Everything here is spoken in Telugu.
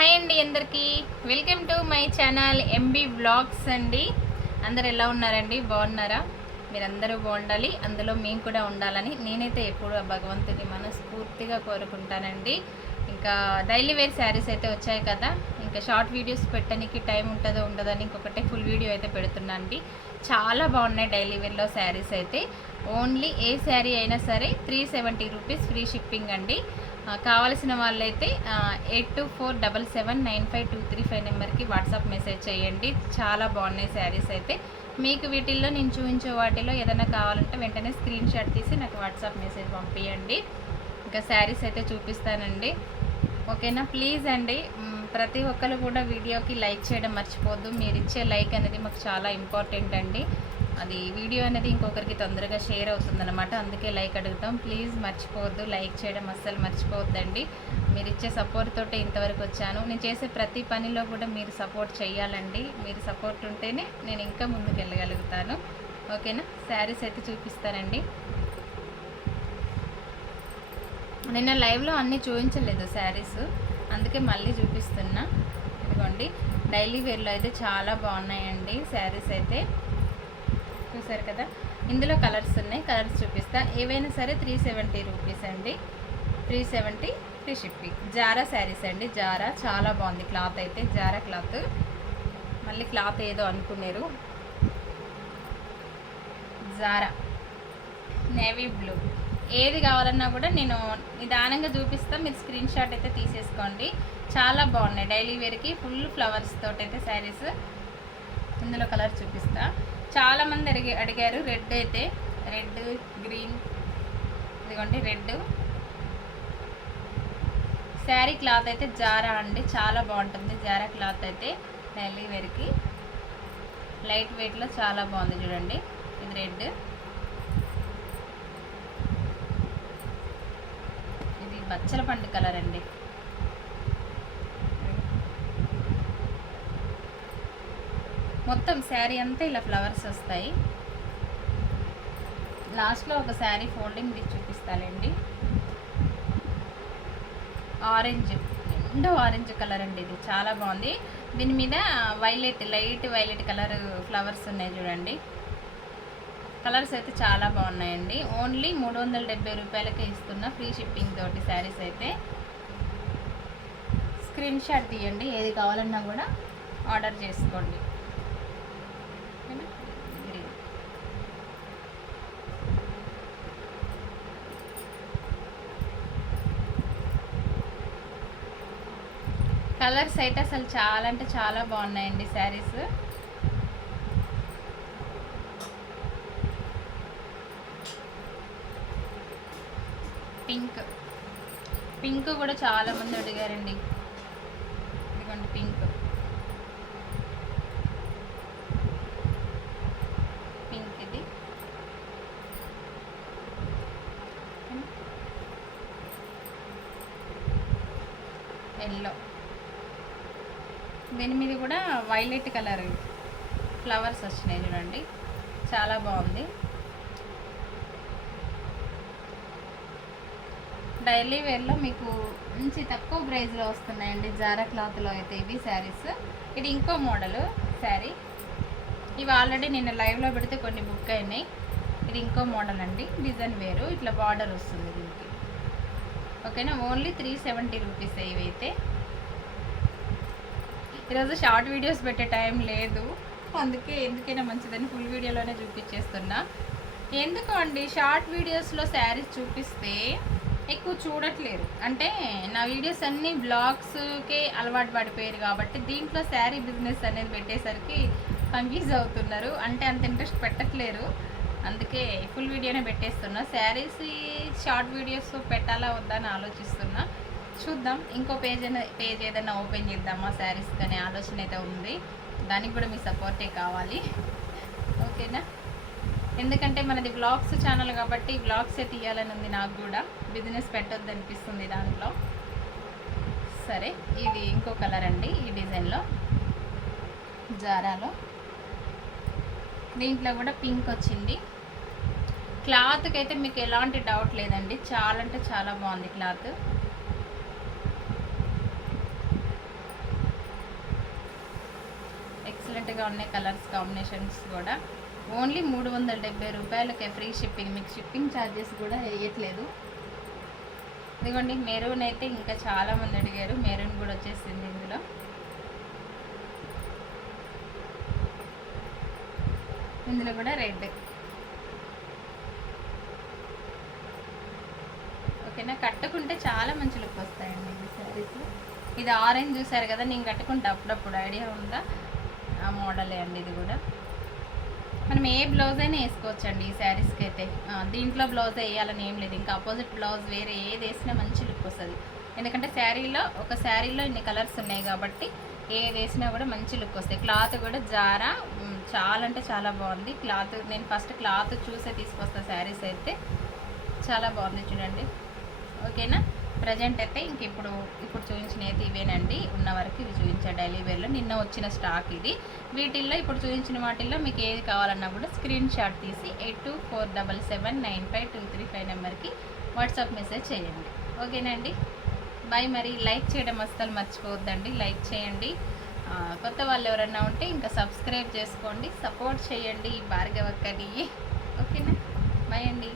హాయ్ అండి అందరికీ. Welcome to my channel MB vlogs అండి. అందరు ఎలా ఉన్నారండి? బాగున్నారా? మీరందరూ బాగుండాలి. అందులో మేము కూడా ఉండాలని నేనైతే ఎప్పుడు ఆ భగవంతుని మనస్ఫూర్తిగా కోరుకుంటానండి. ఇంకా డైలీ వేర్ శారీస్ అయితే వచ్చాయి కదా. ఇంకా షార్ట్ వీడియోస్ పెట్టడానికి టైం ఉంటుందో ఉండదో అని ఇంకొకటే ఫుల్ వీడియో అయితే పెడుతున్నా అండి చాలా బాగున్నాయి డైలీ వేర్లో శారీస్ అయితే. ఓన్లీ ఏ శారీ అయినా సరే three seventy rupees free shipping అండి. కావలసిన వాళ్ళైతే eight two four double seven nine five two three five నెంబర్కి వాట్సాప్ మెసేజ్ చేయండి. చాలా బాగున్నాయి శారీస్ అయితే. మీకు వీటిల్లో నేను చూపించే వాటిలో ఏదైనా కావాలంటే వెంటనే స్క్రీన్ షాట్ తీసి నాకు వాట్సాప్ మెసేజ్ పంపించండి ఇంకా శారీస్ అయితే చూపిస్తానండి. ఓకేనా? ప్లీజ్ అండి ప్రతి ఒక్కరు కూడా వీడియోకి లైక్ చేయడం మర్చిపోద్దు మీరు ఇచ్చే లైక్ అనేది మాకు చాలా ఇంపార్టెంట్ అండి. అది వీడియో అనేది ఇంకొకరికి తొందరగా షేర్ అవుతుందన్నమాట. అందుకే లైక్ అడుగుతాం. ప్లీజ్ మర్చిపోవద్దు. లైక్ చేయడం అస్సలు మర్చిపోవద్దండి. మీరు ఇచ్చే సపోర్ట్ తోటే ఇంతవరకు వచ్చాను. నేను చేసే ప్రతి పనిలో కూడా మీరు సపోర్ట్ చేయాలండి. మీరు సపోర్ట్ ఉంటేనే నేను ఇంకా ముందుకు వెళ్ళగలుగుతాను ఓకేనా? శారీస్ అయితే చూపిస్తానండి. నిన్న లైవ్లో అన్నీ చూపించలేదు శారీస్. అందుకే మళ్ళీ చూపిస్తున్నా. ఇదిగోండి. డైలీ వేర్లో అయితే చాలా బాగున్నాయండి శారీస్ అయితే. చూసారు కదా? ఇందులో కలర్స్ ఉన్నాయి. కలర్స్ చూపిస్తా. ఏవైనా సరే త్రీ సెవెంటీ రూపీస్ అండి. త్రీ సెవెంటీ ఫ్రీ షిప్పింగ్ జారా శారీస్ అండి. జారా చాలా బాగుంది. క్లాత్ అయితే జారా క్లాత్. మళ్ళీ క్లాత్ ఏదో అనుకున్నారు. జారా. Navy blue. ఏది కావాలన్నా కూడా నేను నిదానంగా చూపిస్తా. మీరు స్క్రీన్ షాట్ అయితే తీసేసుకోండి. చాలా బాగున్నాయి. డైలీ వేర్కి ఫుల్ ఫ్లవర్స్ తోటైతే అయితే శారీస్. ఇందులో కలర్ చూపిస్తా. చాలా మంది అడిగి అడిగారు. రెడ్ అయితే రెడ్ గ్రీన్ ఇదిగోండి రెడ్ శారీ క్లాత్ అయితే జారా అండి. చాలా బాగుంటుంది. జారా క్లాత్ అయితే డైలీ వేర్కి లైట్ వెయిట్లో చాలా బాగుంది చూడండి. ఇది రెడ్ ఇది బచ్చల పండు కలర్ అండి. మొత్తం శారీ అంతా ఇలా ఫ్లవర్స్ వస్తాయి. లాస్ట్లో ఒక శారీ ఫోల్డింగ్ తీసి చూపిస్తానండి. ఆరెంజ్ రెండో ఆరెంజ్ కలర్ అండి ఇది. చాలా బాగుంది. దీని మీద violet light violet colour flowers ఉన్నాయి చూడండి. కలర్స్ అయితే చాలా బాగున్నాయండి. ఓన్లీ మూడు వందల డెబ్బై రూపాయలకే ఇస్తున్న ఫ్రీ షిప్పింగ్ తోటి శారీస్ అయితే. స్క్రీన్ షాట్ తీయండి. ఏది కావాలన్నా కూడా ఆర్డర్ చేసుకోండి. ఓకేనా? గ్రీన్ కలర్స్ అయితే అసలు చాలా అంటే చాలా బాగున్నాయండి శారీస్. పింక్. పింక్ కూడా చాలా మంది అడిగారండి. ఇదిగోండి పింక్ ఇది ఎల్లో. దీని మీద కూడా వైలెట్ కలర్ ఫ్లవర్స్ వచ్చినాయి చూడండి. చాలా బాగుంది. డైలీ వేర్లో మీకు మంచి తక్కువ ప్రైస్లో వస్తున్నాయండి. జారా క్లాత్లో అయితే ఇవి శారీస్. ఇది ఇంకో మోడలు శారీ. ఇవి ఆల్రెడీ నేను లైవ్లో పెడితే కొన్ని బుక్ అయినాయి. ఇది ఇంకో మోడల్ అండి. డిజైన్ వేరు. ఇట్లా బార్డర్ వస్తుంది దీనికి. ఓకేనా? ఓన్లీ త్రీ సెవెంటీ రూపీస్ ఇవైతే. ఈరోజు షార్ట్ వీడియోస్ పెట్టే టైం లేదు. అందుకే ఎందుకైనా మంచిదని ఫుల్ వీడియోలోనే చూపించేస్తున్నా. ఎందుకు అండి? షార్ట్ వీడియోస్లో శారీస్ చూపిస్తే ఎక్కువ చూడట్లేరు. అంటే నా వీడియోస్ అన్నీ బ్లాగ్స్కే అలవాటు పడిపోయారు కాబట్టి దీంట్లో శారీ బిజినెస్ అనేది పెట్టేసరికి కన్ఫ్యూజ్ అవుతున్నారు. అంటే అంత ఇంట్రెస్ట్ పెట్టట్లేరు. అందుకే ఫుల్ వీడియోనే పెట్టేస్తున్నా. శారీస్ షార్ట్ వీడియోస్ పెట్టాలా వద్దా అని ఆలోచిస్తున్నా. చూద్దాం. ఇంకో పేజ్ అయినా పేజ్ ఏదైనా ఓపెన్ చేద్దామా శారీస్ అనే ఆలోచన అయితే ఉంది. దానికి కూడా మీ సపోర్టే కావాలి. ఓకేనా? ఎందుకంటే మనది బ్లాగ్స్ ఛానల్ కాబట్టి బ్లాగ్సే తీయాలని ఉంది నాకు కూడా. బిజినెస్ పెట్టొద్దు అనిపిస్తుంది దాంట్లో. సరే ఇది ఇంకో కలర్ అండి ఈ డిజైన్లో జారాలో. దీంట్లో కూడా పింక్ వచ్చింది. క్లాత్కి అయితే మీకు ఎలాంటి డౌట్ లేదండి. చాలా అంటే చాలా బాగుంది క్లాత్. ఎక్సలెంట్గా ఉన్నాయి కలర్స్ కాంబినేషన్స్ కూడా. ఓన్లీ మూడు వందల డెబ్బై రూపాయలకే ఫ్రీ షిప్పింగ్. మీకు షిప్పింగ్ ఛార్జెస్ కూడా వేయట్లేదు. ఇదిగోండి మెరూన్ అయితే ఇంకా చాలామంది అడిగారు. మెరూన్ కూడా వచ్చేసింది ఇందులో. ఇందులో కూడా రెడ్. ఓకేనా? కట్టుకుంటే చాలా మంచి లుక్ వస్తాయండి ఈ శారీస్. ఇది ఆరెంజ్ చూసారు కదా నేను కట్టుకుంటే అప్పుడప్పుడు ఐడియా ఉందా? ఆ మోడలే అండి ఇది కూడా. మనం ఏ బ్లౌజ్ అయినా వేసుకోవచ్చు అండి ఈ శారీస్కి అయితే. దీంట్లో బ్లౌజ్ వేయాలని ఏం లేదు. ఇంకా అపోజిట్ బ్లౌజ్ వేరే ఏది వేసినా మంచి లుక్ వస్తుంది. ఎందుకంటే శారీలో ఒక శారీలో ఇన్ని కలర్స్ ఉన్నాయి కాబట్టి ఏది వేసినా కూడా మంచి లుక్ వస్తాయి. క్లాత్ కూడా జారా చాలా అంటే చాలా బాగుంది. క్లాత్ నేను ఫస్ట్ క్లాత్ చూసే తీసుకొస్తా శారీస్ అయితే చాలా బాగుంది చూడండి. ఓకేనా? ప్రజెంట్ అయితే ఇంక ఇప్పుడు ఇప్పుడు చూపించిన అయితే ఇవేనండి. ఉన్న వరకు ఇవి చూపించా డైలీ వేర్లో నిన్న వచ్చిన స్టాక్ ఇది. వీటిల్లో ఇప్పుడు చూపించిన వాటిల్లో మీకు ఏది కావాలన్నా కూడా స్క్రీన్ షాట్ తీసి eight two four double seven nine five two three five నెంబర్కి వాట్సాప్ మెసేజ్ చేయండి. ఓకేనండి బాయ్ మరి లైక్ చేయడం అస్సలు మర్చిపోవద్దండి. లైక్ చేయండి. కొత్త వాళ్ళు ఎవరన్నా ఉంటే ఇంకా సబ్స్క్రైబ్ చేసుకోండి. సపోర్ట్ చేయండి. ఈ భార్గవక్కని ఓకేనా? బాయ్ అండి.